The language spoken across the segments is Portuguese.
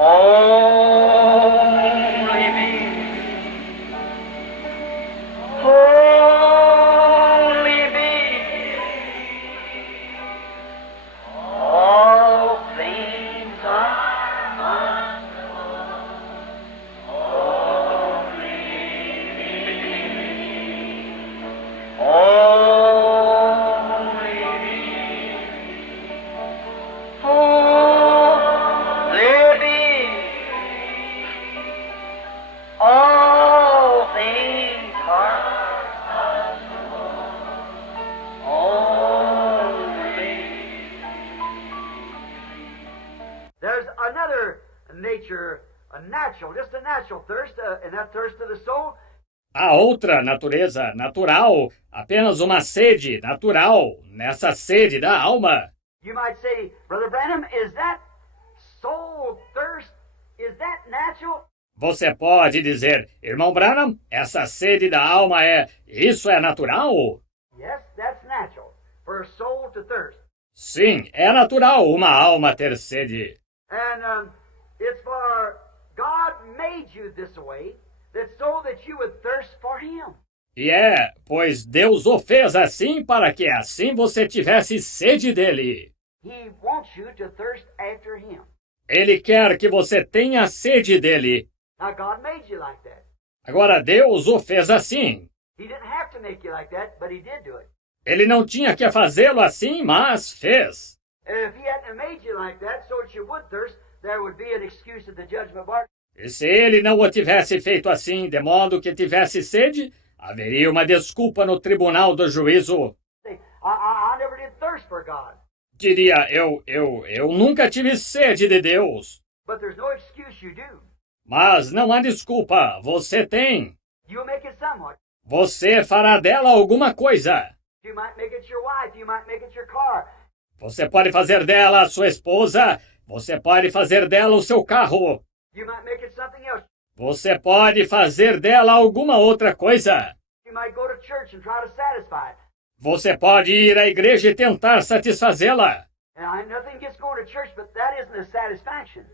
Only me. Only me. All things are only me. Only me. All things are only. There's another nature, just a natural thirst, and that thirst of the soul. Há outra natureza natural, apenas uma sede natural, nessa sede da alma. You might say, Brother Branham, is that soul thirst, is that natural? Você pode dizer, irmão Branham, essa sede da alma isso é natural? Yes, that's natural, for a soul to thirst. Sim, é natural uma alma ter sede. And it's for God made you this way, so that you would thirst for Him. E pois Deus o fez assim para que assim você tivesse sede dele. He wants you to thirst after Him. Ele quer que você tenha sede dele. Now God made you like that. Agora Deus o fez assim. He didn't have to make you like that, but He did do it. Ele não tinha que fazê-lo assim, mas fez. And if He hadn't made you like that so that you would thirst, there would be an excuse at the judgment bar. E se ele não o tivesse feito assim, de modo que tivesse sede, haveria uma desculpa no tribunal do juízo. Say, I never did thirst for God. Diria, eu nunca tive sede de Deus. But there's no excuse you do. Mas não há desculpa, você tem. You'll make it somewhat. Você fará dela alguma coisa. You might make it your wife, you might make it your car. Você pode fazer dela a sua esposa, você pode fazer dela o seu carro. You might make it something else. Você pode fazer dela alguma outra coisa. You might go to church and try to satisfy it. Você pode ir à igreja e tentar satisfazê-la. And nothing against going to church, but that isn't a satisfaction.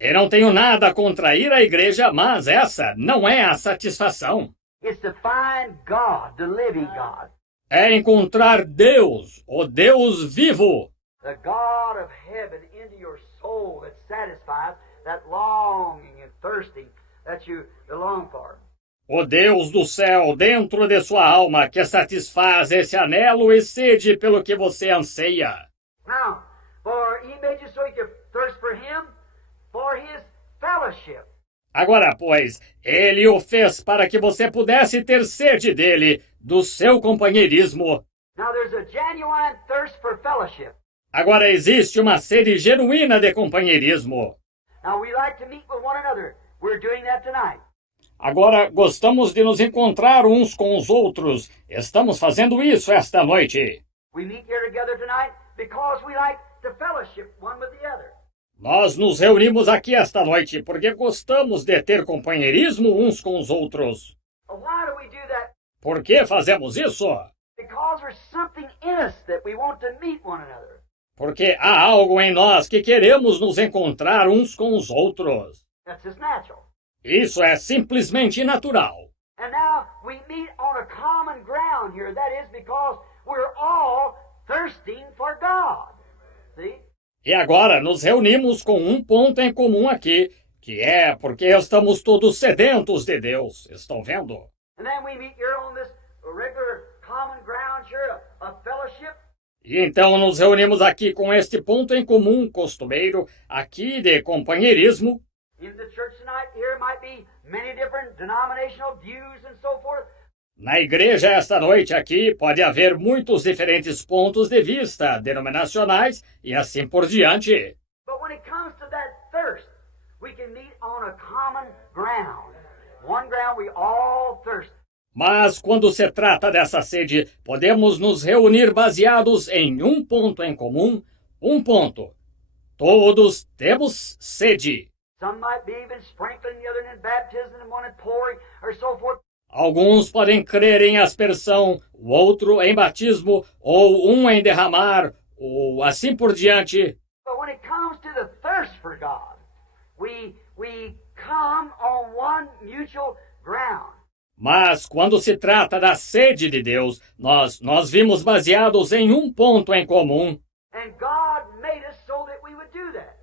Eu não tenho nada contra ir à igreja, mas essa não é a satisfação. It's to find God, the living God. É encontrar Deus, o Deus vivo. The God of heaven into your soul that satisfies that longing and thirsting that you long for. O Deus do céu dentro de sua alma que satisfaz esse anelo e sede pelo que você anseia. Now, for He made you so you could thirst for Him, for His fellowship. Agora, pois, Ele o fez para que você pudesse ter sede dele, do seu companheirismo. Now there's a genuine thirst for fellowship. Agora existe uma sede genuína de companheirismo. Now we like to meet with one another. We're doing that tonight. Agora gostamos de nos encontrar uns com os outros. Estamos fazendo isso esta noite. We meet here together tonight because we like to fellowship one with the other. Nós nos reunimos aqui esta noite porque gostamos de ter companheirismo uns com os outros. Why do we do that? Por que fazemos isso? Because there's something in us that we want to meet one another. Porque há algo em nós que queremos nos encontrar uns com os outros. That's just natural. Isso é simplesmente natural. And now we meet on a common ground here. That is because we're all thirsting for God. See? E agora nos reunimos com um ponto em comum aqui, que é porque estamos todos sedentos de Deus. Estão vendo? And then we meet here on this regular common ground here of fellowship. E então nos reunimos aqui com este ponto em comum costumeiro, aqui de companheirismo. In the church tonight here might be many different denominational views and so forth. Na igreja esta noite aqui pode haver muitos diferentes pontos de vista denominacionais e assim por diante. But when it comes to that thirst, we can meet on a common ground. One ground we all thirst. Mas quando se trata dessa sede, podemos nos reunir baseados em um ponto em comum, um ponto. Todos temos sede. Some might be even sprinkling, the other in baptism, and one in pouring, or so forth. Alguns podem crer em aspersão, o outro em batismo, ou um em derramar, ou assim por diante. But when it comes to the thirst for God, we come on one mutual ground. Mas, quando se trata da sede de Deus, nós vimos baseados em um ponto em comum. And God made us so that we would do that.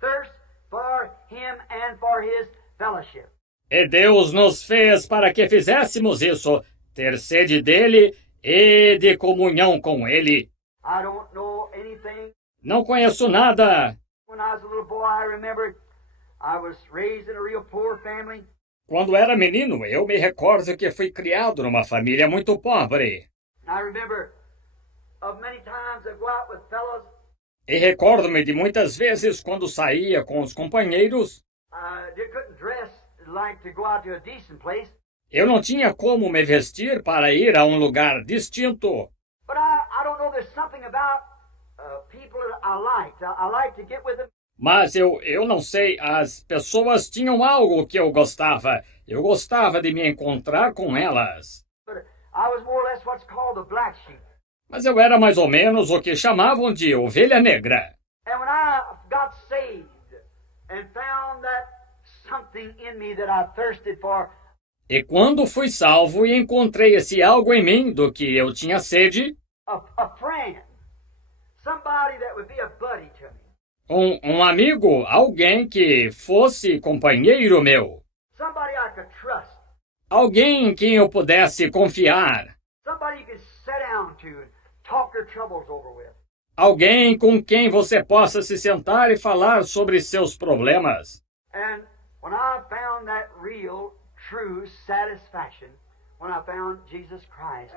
Thirst for Him and for His fellowship. E Deus nos fez para que fizéssemos isso, ter sede dele e de comunhão com ele. I don't know anything. Não conheço nada. When I was a little boy, I remember I was raised in a real poor family. Quando era menino, eu me recordo que fui criado numa família muito pobre. I remember of many times I go out with fellows. E recordo-me de muitas vezes quando saía com os companheiros. They couldn't dress like to go out to a decent place. Eu não tinha como me vestir para ir a um lugar distinto. But I don't know, there's something about people that I liked. I like to get with them. Mas eu não sei, as pessoas tinham algo que eu gostava. Eu gostava de me encontrar com elas. But I was more or less what's called the black sheep. Mas eu era mais ou menos o que chamavam de ovelha negra. And when I got saved and found that something in me that I thirsted for, E quando fui salvo e encontrei esse algo em mim do que eu tinha sede, a friend, somebody that would be a buddy to me, um amigo, alguém que fosse companheiro meu, somebody I could trust, alguém em quem eu pudesse confiar, somebody you could sit down to and talk your troubles over with. alguém com quem você possa se sentar e falar sobre seus problemas. And when I found that real, true satisfaction, when I found Jesus Christ,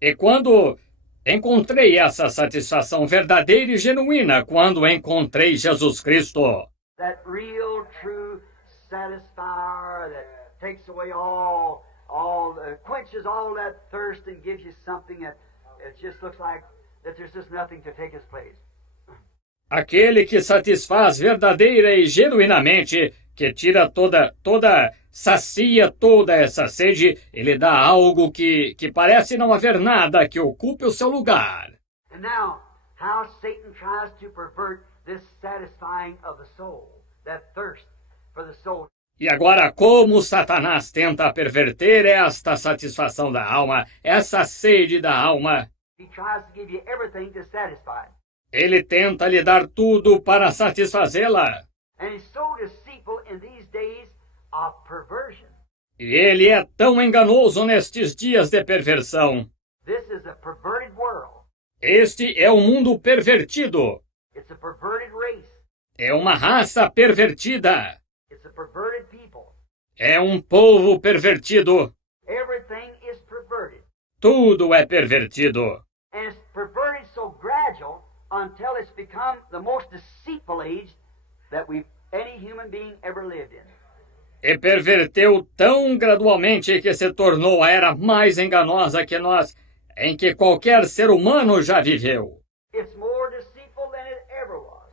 E quando encontrei essa satisfação verdadeira e genuína, quando encontrei Jesus Cristo, that real, true satisfier that takes away all quenches all that thirst and gives you something that it just looks like that there's just nothing to take its place. aquele que satisfaz verdadeira e genuinamente, que tira sacia toda essa sede, ele dá algo que parece não haver nada que ocupe o seu lugar. And now, how Satan tries to pervert this satisfying of the soul, that thirst for the soul. E agora, como Satanás tenta perverter esta satisfação da alma, essa sede da alma, He tries to give you everything to satisfy it. ele tenta lhe dar tudo para satisfazê-la. And he's so deceitful in these days of perversion. E ele é tão enganoso nestes dias de perversão. This is a perverted world. Este é um mundo pervertido. It's a perverted race. É uma raça pervertida. It's a perverted people. É um povo pervertido. Everything is perverted. Tudo é pervertido. And it's perverted so gradual until it's become the most deceitful age that any human being ever lived in. E perverteu tão gradualmente que se tornou a era mais enganosa em que qualquer ser humano já viveu. It's more deceitful than it ever was.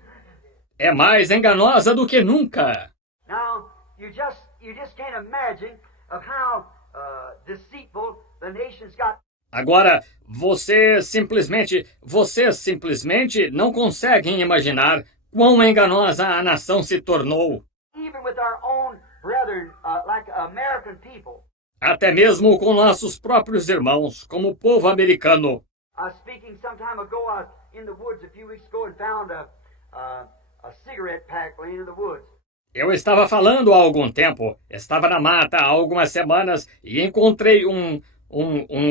É mais enganosa do que nunca. Now, you just can't imagine of how deceitful the nations got. Agora, vocês simplesmente não conseguem imaginar quão enganosa a nação se tornou. Even with our own brethren, like American people. Até mesmo com nossos próprios irmãos, como o povo americano. I was speaking some time ago. I was in the woods a few weeks ago and found a cigarette pack laying in the woods. Eu estava falando há algum tempo, estava na mata há algumas semanas e encontrei um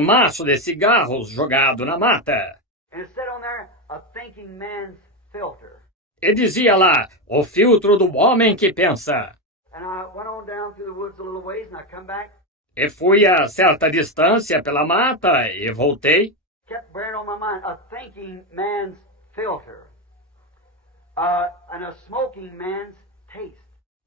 maço de cigarros jogado na mata. And it said on there, a thinking man's filter. E dizia lá, o filtro do homem que pensa. And I went on down through the woods a little ways and I come back. E fui a certa distância pela mata e voltei. Kept bearing on my mind, a thinking man's filter. And a smoking man's taste.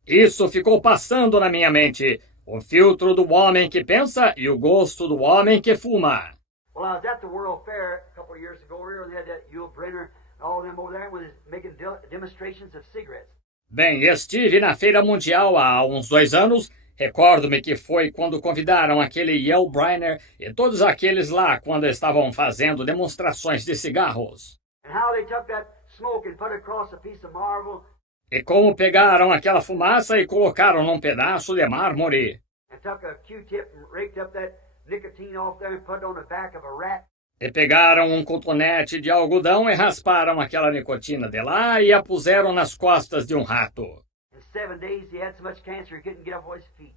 Isso ficou passando na minha mente. O filtro do homem que pensa e o gosto do homem que fuma. Well, I was at the World Fair a couple of years ago here, and they had that Yul Brynner and all them over there with making demonstrations of cigarettes. Bem, estive na Feira Mundial há uns 2 anos. Recordo-me que foi quando convidaram aquele Yul Brynner e todos aqueles lá quando estavam fazendo demonstrações de cigarros. And how they took that smoke and put it across a piece of marble. E como pegaram aquela fumaça e colocaram num pedaço de mármore, and took a Q-tip and raked up that nicotine off there and put it on the back of a rat. e pegaram um cotonete de algodão e rasparam aquela nicotina de lá e a puseram nas costas de um rato. In 7 days, he had so much cancer he couldn't get up on his feet.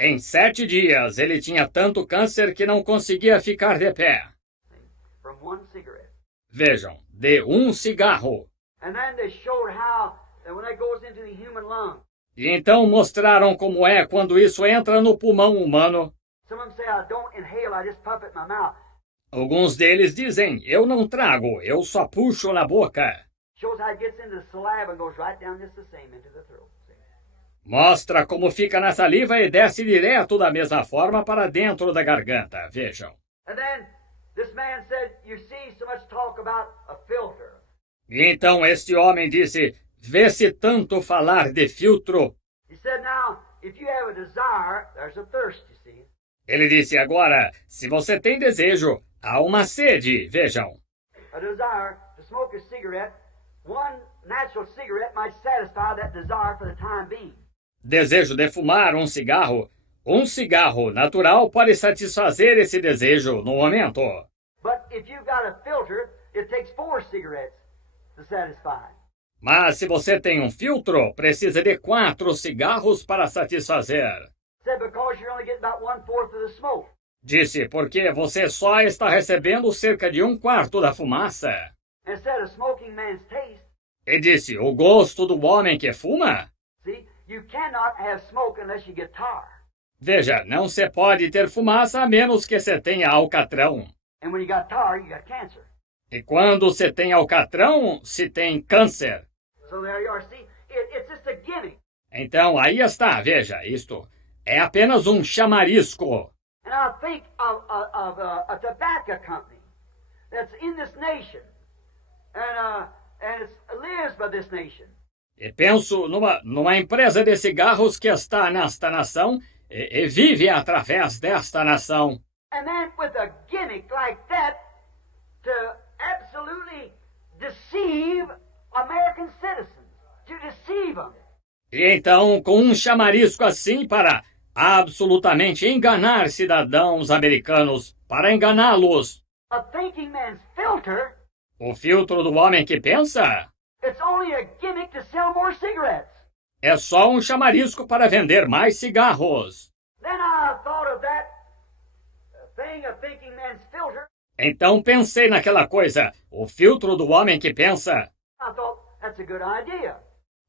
Em 7 dias, ele tinha tanto câncer que não conseguia ficar de pé. From one cigarette. Vejam, de um cigarro. And then they showed how that when it goes into the human lung, E então mostraram como é quando isso entra no pulmão humano. some of them say, I don't inhale, I just puff it in my mouth. Alguns deles dizem, eu não trago, eu só puxo na boca. Shows how it gets into the saliva and goes right down just the same into the throat. See? Mostra como fica na saliva e desce direto da mesma forma para dentro da garganta. Vejam. And then this man said, you see so much talk about a filter. E então este homem disse, vê-se tanto falar de filtro. He said, now, if you have a desire, there's a thirst, you see. Ele disse, agora, se você tem desejo, há uma sede. Vejam. A desire to smoke a cigarette, one natural cigarette might satisfy that desire for the time being. Desejo de fumar um cigarro. Um cigarro natural pode satisfazer esse desejo no momento. But if you've got a filter, it takes 4 cigarettes to satisfy. Mas se você tem um filtro, precisa de 4 cigarros para satisfazer. Said because you're only getting about 1/4 of the smoke. Disse, porque você só está recebendo cerca de 1/4 da fumaça. Instead of smoking man's taste, E disse, o gosto do homem que fuma? see, you cannot have smoke unless you get tar. Veja, não se pode ter fumaça a menos que se tenha alcatrão. And when you got tar, you got cancer. E quando se tem alcatrão, se tem câncer. So there you are. See, it's just a gimmick. Então, aí está, veja, isto é apenas um chamarisco. And I think of a tobacco company that's in this nation, and it lives by this nation. E penso numa empresa de cigarros que está nesta nação e vive através desta nação. And then with a gimmick like that to absolutely deceive American citizens, to deceive them. E então, com um chamarisco assim para absolutamente enganar cidadãos americanos, para enganá-los. A thinking man's filter, O filtro do homem que pensa it's only a gimmick to sell more cigarettes. é só um chamarisco para vender mais cigarros. Then I thought of that thing, a thinking man's filter. Então pensei naquela coisa, o filtro do homem que pensa. I thought, that's a good idea.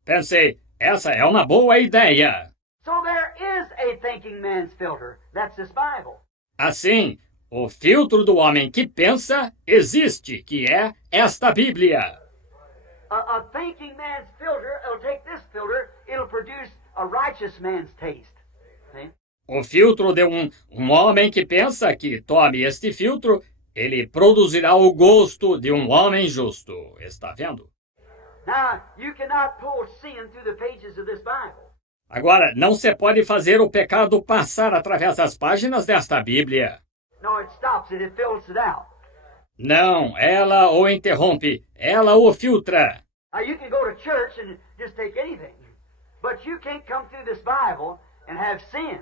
Pensei, essa é uma boa ideia. So there is a thinking man's filter. That's this Bible. Assim, o filtro do homem que pensa existe, que é esta Bíblia. A thinking man's filter, it'll take this filter, it'll produce a righteous man's taste. See? O filtro de um homem que pensa que tome este filtro, ele produzirá o gosto de um homem justo. Está vendo? Now, you cannot pull sin through the pages of this Bible. Agora, não se pode fazer o pecado passar através das páginas desta Bíblia. No, it stops it, it filters it out. Não, ela o interrompe, ela o filtra. Now, you can go to church and just take anything, but you can't come through this Bible and have sin.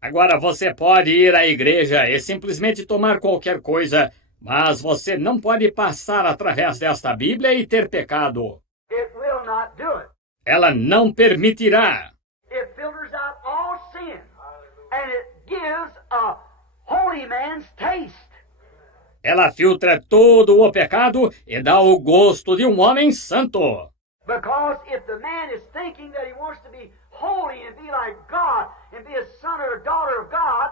Agora você pode ir à igreja e simplesmente tomar qualquer coisa, mas você não pode passar através desta Bíblia e ter pecado. It will not do it. Ela não permitirá. It filters out all sin, and it gives a holy man's taste. Ela filtra todo o pecado e dá o gosto de um homem santo. Because if the man is thinking that he wants to be holy and be like God and be a son or a daughter of God,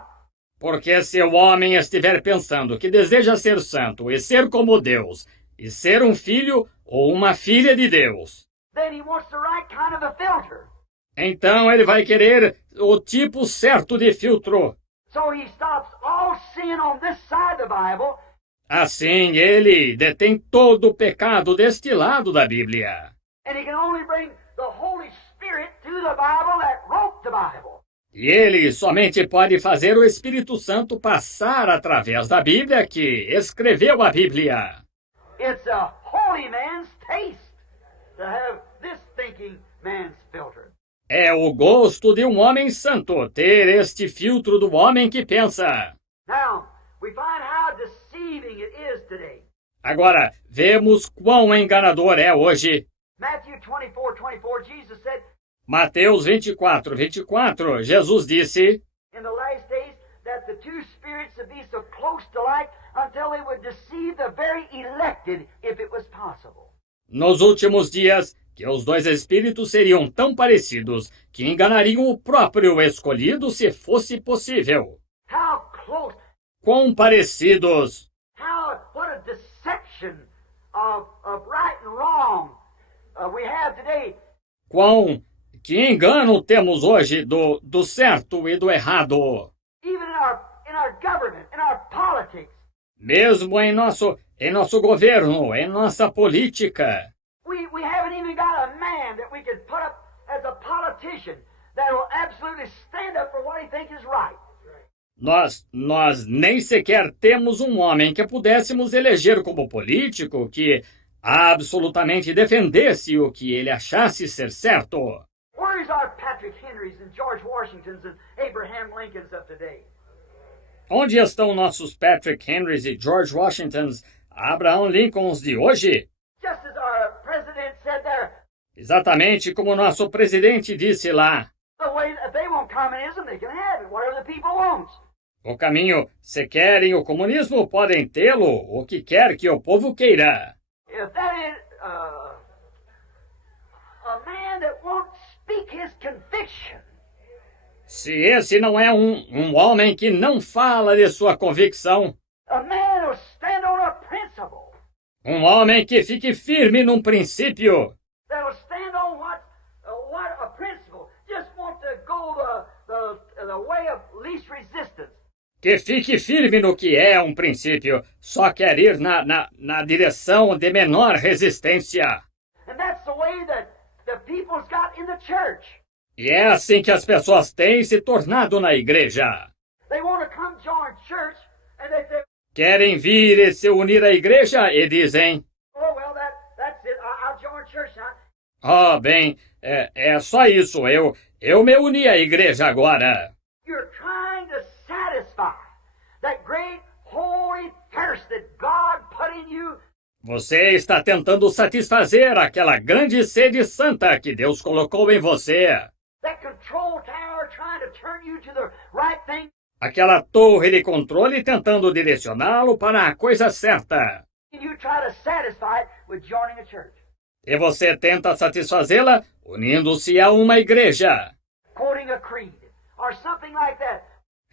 Porque se o homem estiver pensando que deseja ser santo e ser como Deus, e ser um filho ou uma filha de Deus, then he wants the right kind of a filter. então ele vai querer o tipo certo de filtro. So he stops all sin on this side of the Bible, Assim, ele detém todo o pecado deste lado da Bíblia. and he can only bring the Holy Spirit through the Bible that wrote the Bible. E ele somente pode fazer o Espírito Santo passar através da Bíblia que escreveu a Bíblia. It's a holy man's taste to have this thinking man's filter. É o gosto de um homem santo ter este filtro do homem que pensa. Now, we find how deceiving it is today. Agora, vemos quão enganador é hoje. Matthew 24:24, Jesus said, Mateus 24:24, Jesus disse: in the last days, that the two spirits would be so close to like until they would deceive the very elected, if it was possible. nos últimos dias, que os dois espíritos seriam tão parecidos que enganariam o próprio escolhido se fosse possível. How close, Quão parecidos! what a deception of right and wrong we have today. Que engano temos hoje do certo e do errado. Even in our government, in our politics. Mesmo em nosso governo, em nossa política. We haven't even got a man that we could put up as a politician that will absolutely stand up for what he thinks is right. Nós nem sequer temos um homem que pudéssemos eleger como político que absolutamente defendesse o que ele achasse ser certo. Where is our Patrick Henrys and George Washingtons and Abraham Lincolns of today? Onde estão nossos Patrick Henrys e George Washingtons, Abraham Lincolns de hoje? Just as our president said there, Exatamente como nosso presidente disse lá. the way that they want communism, they can have it, whatever the people want. O caminho, se querem o comunismo, podem tê-lo, o que quer que o povo queira. If that is a man that won't speak his conviction, Se esse não é um homem que não fala de sua convicção, a man who'll stand on a principle, um homem que fique firme num princípio, that will stand on what a principle, just want to go the way of least resistance. que fique firme no que é um princípio, só quer ir na direção de menor resistência. And that's the way that the people's got in the church. E é assim que as pessoas têm se tornado na igreja. They want to come join church, and they say, Querem vir e se unir à igreja e dizem: oh, well, that's it, I'll join church now. "Ah, bem, é só isso, eu me uni à igreja agora." You're trying to satisfy that great holy thirst that God put in you. Você está tentando satisfazer aquela grande sede santa que Deus colocou em você. That control tower trying to turn you to the right thing. Aquela torre de controle tentando direcioná-lo para a coisa certa. And you try to satisfy it with joining a church. E você tenta satisfazê-la unindo-se a uma igreja, Quoting a creed. Or something like that.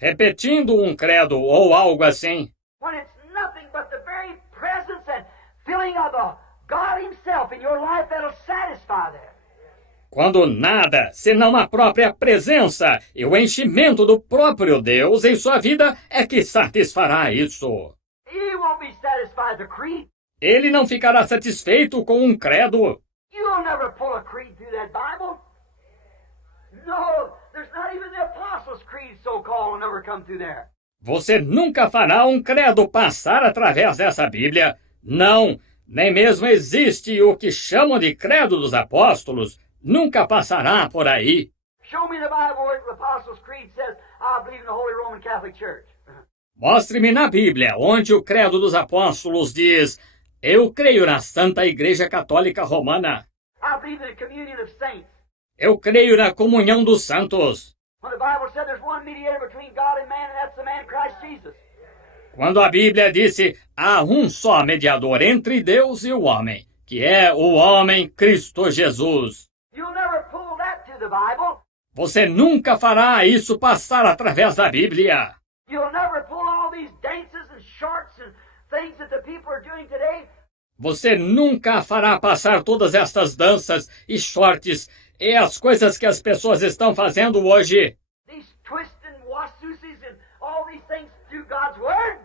repetindo um credo ou algo assim, When it's nothing but the very presence and filling of the God Himself in your life that'll satisfy that. quando nada, senão a própria presença e o enchimento do próprio Deus em sua vida é que satisfará isso. He won't be satisfied with the creed. Ele não ficará satisfeito com um credo. You'll never pull a creed through that Bible. No, there's not even the Apostles' Creed, so-called, will never come through there. Você nunca fará um credo passar através dessa Bíblia. Não, nem mesmo existe o que chamam de credo dos apóstolos. Nunca passará por aí. Show me the Bible where the Apostles' Creed says, I believe in the Holy Roman Catholic Church. Mostre-me na Bíblia onde o credo dos apóstolos diz: "Eu creio na Santa Igreja Católica Romana. I believe in the communion of saints. Eu creio na comunhão dos santos." When the Bible said there's one mediator between God and man, and that's the man Christ Jesus. Quando a Bíblia disse: "Há um só mediador entre Deus e o homem, que é o homem Cristo Jesus." You'll never pull that to the Bible. Você nunca fará isso passar através da Bíblia. You'll never pull all these dances and shorts and things that the people are doing today. Você nunca fará passar todas estas danças e shorts e as coisas que as pessoas estão fazendo hoje. These twists and wasusis and all these things through God's Word.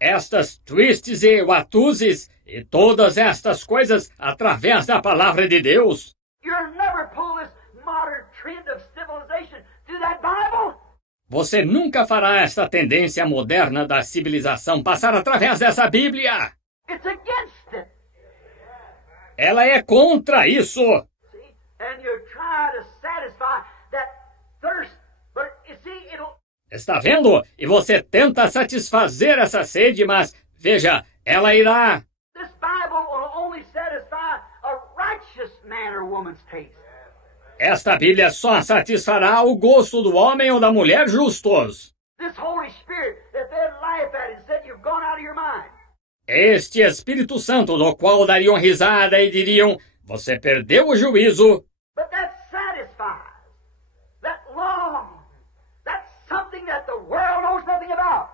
Estas twists e watuzes e todas estas coisas através da palavra de Deus. You'll never pull this modern trend of civilization through that Bible. Você nunca fará esta tendência moderna da civilização passar através dessa Bíblia. It's against it. Ela é contra isso. See? And you try to satisfy that thirst, but you see, it'll. Está vendo? E você tenta satisfazer essa sede, mas veja, ela irá. This Bible will only satisfy a righteous man or woman's taste. Esta Bíblia só satisfará o gosto do homem ou da mulher justos. This Holy Spirit that they'd laugh at and said you've gone out of your mind. Este Espírito Santo, do qual dariam risada e diriam, você perdeu o juízo. But that satisfies. That long. That's something that the world knows nothing about.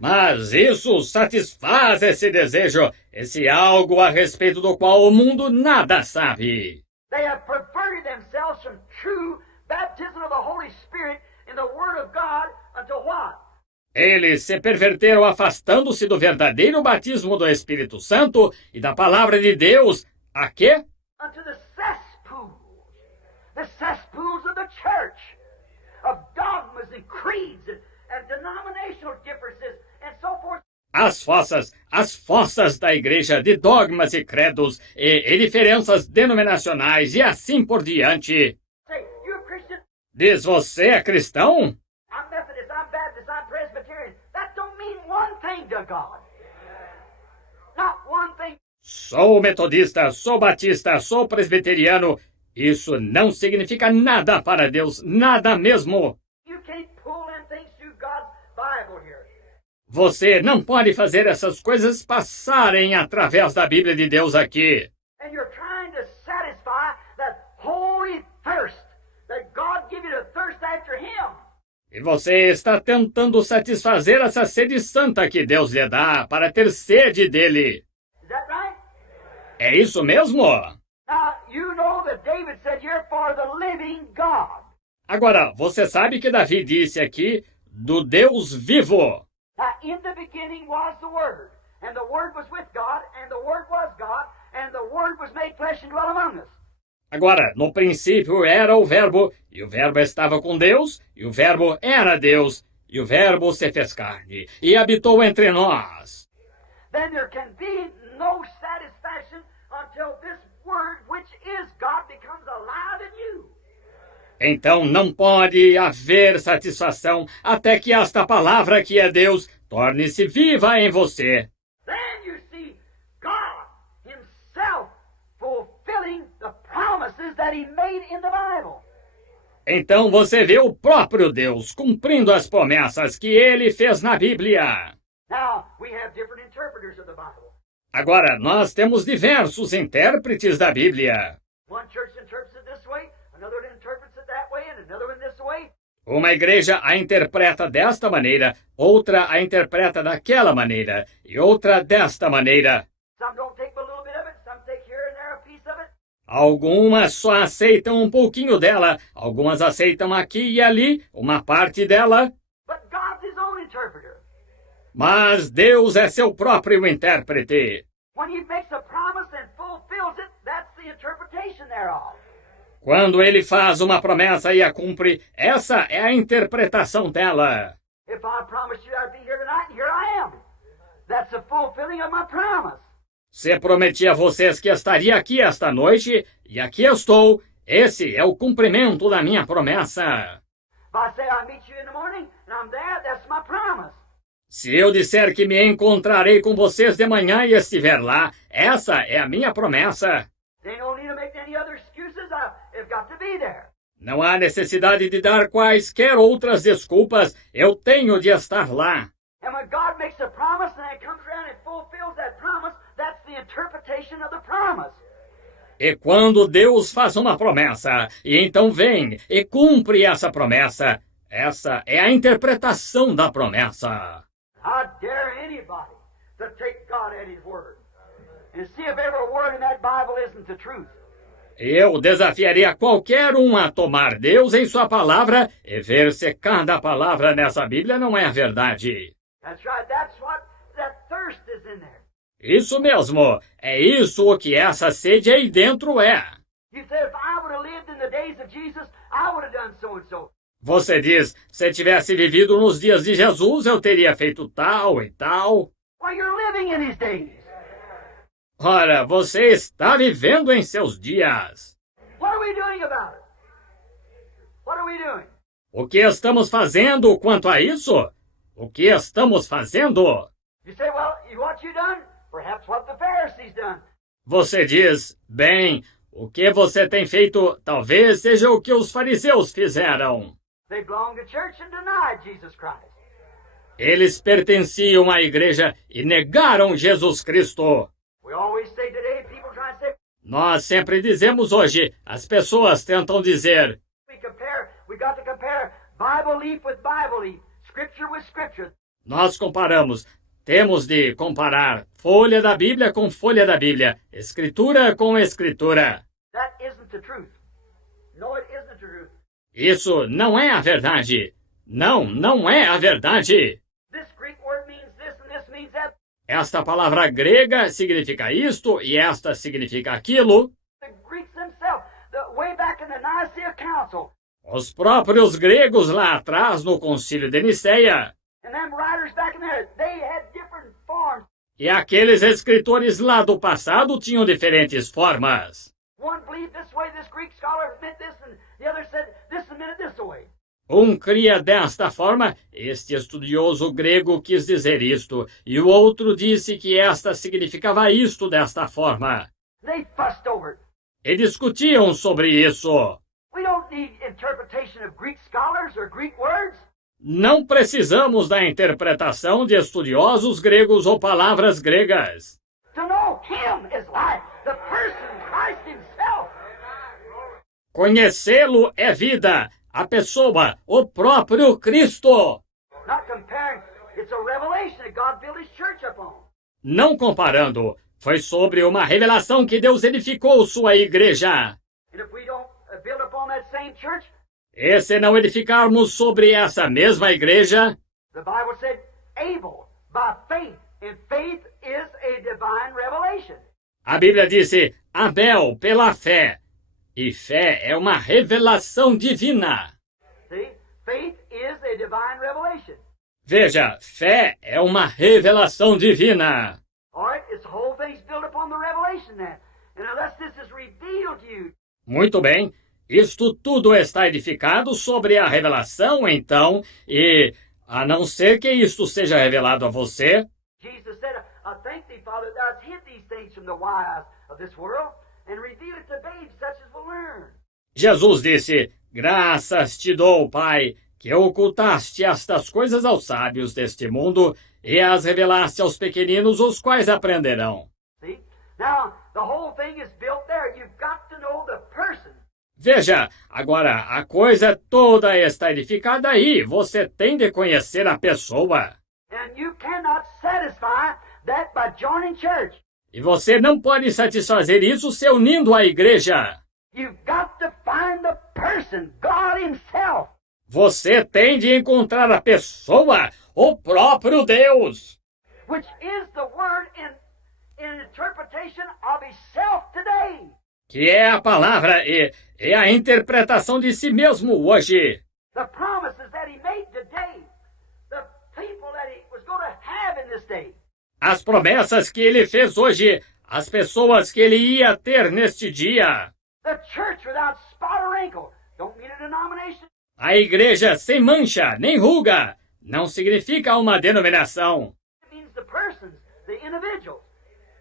Mas isso satisfaz esse desejo, esse algo a respeito do qual o mundo nada sabe. They have perverted themselves from true baptism of the Holy Spirit in the Word of God until what? Eles se perverteram afastando-se do verdadeiro batismo do Espírito Santo e da palavra de Deus. A quê? Unto the cesspools of the church, of dogmas and creeds and denominational differences and so forth. As fossas da igreja de dogmas e credos e diferenças denominacionais e assim por diante. Say, you a Christian? Diz, você é cristão? I'm Methodist, I'm Baptist, I'm Presbyterian. That don't mean one thing to God. Not one thing. Sou metodista, sou batista, sou presbiteriano. Isso não significa nada para Deus, nada mesmo. You can't pull them things through God's Bible here. Você não pode fazer essas coisas passarem através da Bíblia de Deus aqui. And you're trying to satisfy that holy thirst that God give you to thirst after Him. E você está tentando satisfazer essa sede santa que Deus lhe dá para ter sede dele. Is that right? É isso mesmo? Now, you know that David said, you're for the living God. Agora, você sabe que Davi disse aqui do Deus vivo. Now, in the beginning was the Word, and the Word was with God, and the Word was God, and the Word was made flesh and dwelt among us. Agora, no princípio era o Verbo, e o Verbo estava com Deus, e o Verbo era Deus, e o Verbo se fez carne, e habitou entre nós. Then there can be no satisfaction until this Word, which is God, becomes alive in you. Então não pode haver satisfação até que esta palavra que é Deus torne-se viva em você. Then you see God Himself fulfilling the promises that He made in the Bible. Então você vê o próprio Deus cumprindo as promessas que Ele fez na Bíblia. Now, we have different interpreters of the Bible. Agora, nós temos diversos intérpretes da Bíblia. One church interprets it this way, another interprets it that way, and another one this way. Uma igreja a interpreta desta maneira, outra a interpreta daquela maneira, e outra desta maneira. Some don't take but a little bit of it, some take here and there a piece of it. Algumas só aceitam um pouquinho dela, algumas aceitam aqui e ali uma parte dela. But God's His own interpreter. Mas Deus é seu próprio intérprete. When He makes a promise and fulfills it, that's the interpretation thereof. Quando Ele faz uma promessa e a cumpre, essa é a interpretação dela. If I promised you I'd be here tonight, and here I am. That's the fulfilling of my promise. Se prometi a vocês que estaria aqui esta noite, e aqui estou, esse é o cumprimento da minha promessa. If I say I'll meet you in the morning, and I'm there, that's my promise. Se eu disser que me encontrarei com vocês de manhã e estiver lá, essa é a minha promessa. They don't need to make any other excuses. I've got to be there. Não há necessidade de dar quaisquer outras desculpas, eu tenho de estar lá. And when God makes a promise and it comes around and fulfills that promise, that's the interpretation of the promise. E quando Deus faz uma promessa, e então vem e cumpre essa promessa, essa é a interpretação da promessa. I dare anybody to take God at His word and see if every word in that Bible isn't the truth. Eu desafiaria qualquer um a tomar Deus em sua palavra e ver se cada palavra nessa Bíblia não é a verdade. That's right. That's what that thirst is in there. Isso mesmo, é isso o que essa sede aí dentro é. You said if I would have lived in the days of Jesus, I would have done so and so. Você diz, se tivesse vivido nos dias de Jesus, eu teria feito tal e tal. Well, you're living in His days. Ora, você está vivendo em seus dias. What are we doing about it? What are we doing? O que estamos fazendo quanto a isso? O que estamos fazendo? You say, well, what you done? Perhaps what the Pharisees done. Você diz, bem, o que você tem feito talvez seja o que os fariseus fizeram. They belonged to church and denied Jesus Christ. Eles pertenciam à igreja e negaram Jesus Cristo. We always say today, people try to say, Nós sempre dizemos hoje, as pessoas tentam dizer, we got to compare Bible leaf with Bible leaf, Scripture with Scripture. nós comparamos, temos de comparar folha da Bíblia com folha da Bíblia, Escritura com Escritura. That isn't the truth. No, it isn't the truth. Isso não é a verdade. Não, não é a verdade. This Greek word means this and this means that. Esta palavra grega significa isto e esta significa aquilo. The Greeks themselves, way back in the Nicene Council, Os próprios gregos lá atrás no Concílio de Nicéia. and them writers back in there, they had different forms. E aqueles escritores lá do passado tinham diferentes formas. One believed this way, this Greek scholar meant this, and the other said this and meant it this way. Um cria desta forma, este estudioso grego quis dizer isto, e o outro disse que esta significava isto desta forma. They fussed over it. E discutiam sobre isso. We don't need interpretation of Greek scholars or Greek words. Não precisamos da interpretação de estudiosos gregos ou palavras gregas. To know Him is life, the person, Christ Himself. Conhecê-lo é vida, a pessoa, o próprio Cristo. Not comparing, it's a revelation that God built His church upon. Não comparando, foi sobre uma revelação que Deus edificou sua igreja. And if we don't build upon that same church, E se não edificarmos sobre essa mesma igreja, the Bible said, Abel, by faith, and faith is a divine revelation. a Bíblia disse Abel pela fé. E fé é uma revelação divina. See? Faith is a divine revelation. Veja, fé é uma revelação divina. All right? This whole thing's built upon the revelation then. And unless this is revealed to you, Muito bem, isto tudo está edificado sobre a revelação, então, e a não ser que isto seja revelado a você, Jesus said, I thank thee, Father, that thou hast hid these things from the wise of this world and revealed it to babes such as will learn. Jesus disse, graças te dou, Pai, que ocultaste estas coisas aos sábios deste mundo e as revelaste aos pequeninos, os quais aprenderão. See? Now, the whole thing is built there. You've got to know the person. Veja, agora, a coisa toda está edificada aí. Você tem de conhecer a pessoa. And you cannot satisfy that by joining church. E você não pode satisfazer isso se unindo à igreja. You've got to find the person, God Himself. Você tem de encontrar a pessoa, o próprio Deus, Which is the word in interpretation of Himself today. que é a palavra e a interpretação de si mesmo hoje. The promises that He made today. The people that He was going to have in this day. As promessas que ele fez hoje, as pessoas que ele ia ter neste dia. The church without spot or wrinkle. Don't mean a denomination. A igreja sem mancha nem ruga não significa uma denominação. It means the persons, the individuals,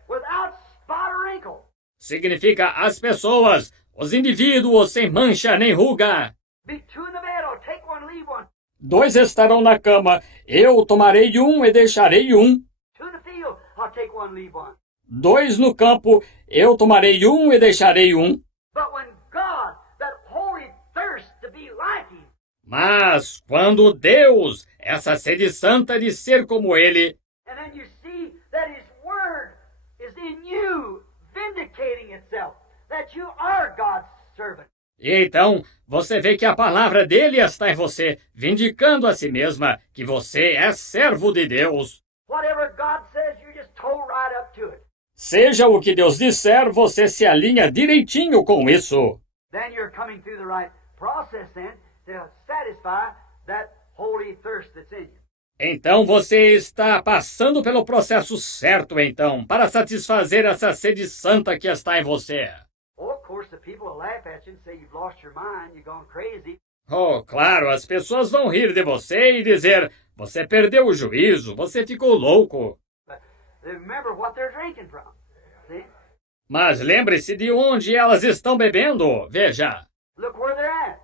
without spot or wrinkle. Significa as pessoas, os indivíduos sem mancha nem ruga. Be two in the bed, or take one, leave one. 2 estarão na cama, eu tomarei um e deixarei um. Two in the field, I'll take one, leave one. 2 no campo, eu tomarei um e deixarei um. But when God, that holy thirst to be like Him, Mas quando Deus, essa sede santa de ser como Ele, and then you see that His Word is in you, vindicating itself, that you are God's servant. e então você vê que a palavra dele está em você, vindicando a si mesma que você é servo de Deus. Whatever God says, you just toe right up to it. Seja o que Deus disser, você se alinha direitinho com isso. Then you're coming through the right process then to satisfy that holy thirst that's in you. Então você está passando pelo processo certo, então, para satisfazer essa sede santa que está em você. Oh, of course, the people will laugh at you and say you've lost your mind, you've gone crazy. Oh, claro, as pessoas vão rir de você e dizer, você perdeu o juízo, você ficou louco. But they remember what they're drinking from. See? Mas lembre-se de onde elas estão bebendo. Veja. Look where they're at.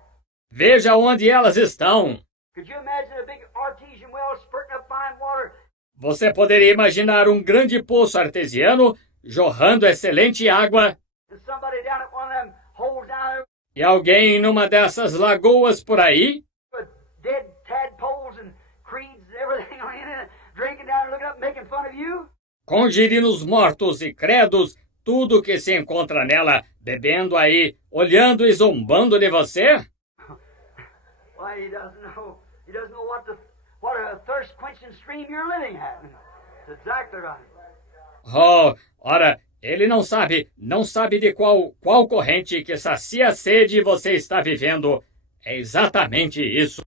Veja onde elas estão. Could you imagine a big artesian well spurting up fine water? Você poderia imaginar um grande poço artesiano jorrando excelente água And somebody down at one of them holes down there e alguém numa dessas lagoas por aí, with dead tadpoles and creeds and everything on it, drinking down there, looking up, making fun of you? com girinos mortos e credos, tudo que se encontra nela, bebendo aí, olhando e zombando de você? Why, he doesn't know. He doesn't know what a thirst-quenching stream you're living at. That's exactly right. Oh, ora, ele não sabe de qual corrente que sacia a sede você está vivendo. É exatamente isso.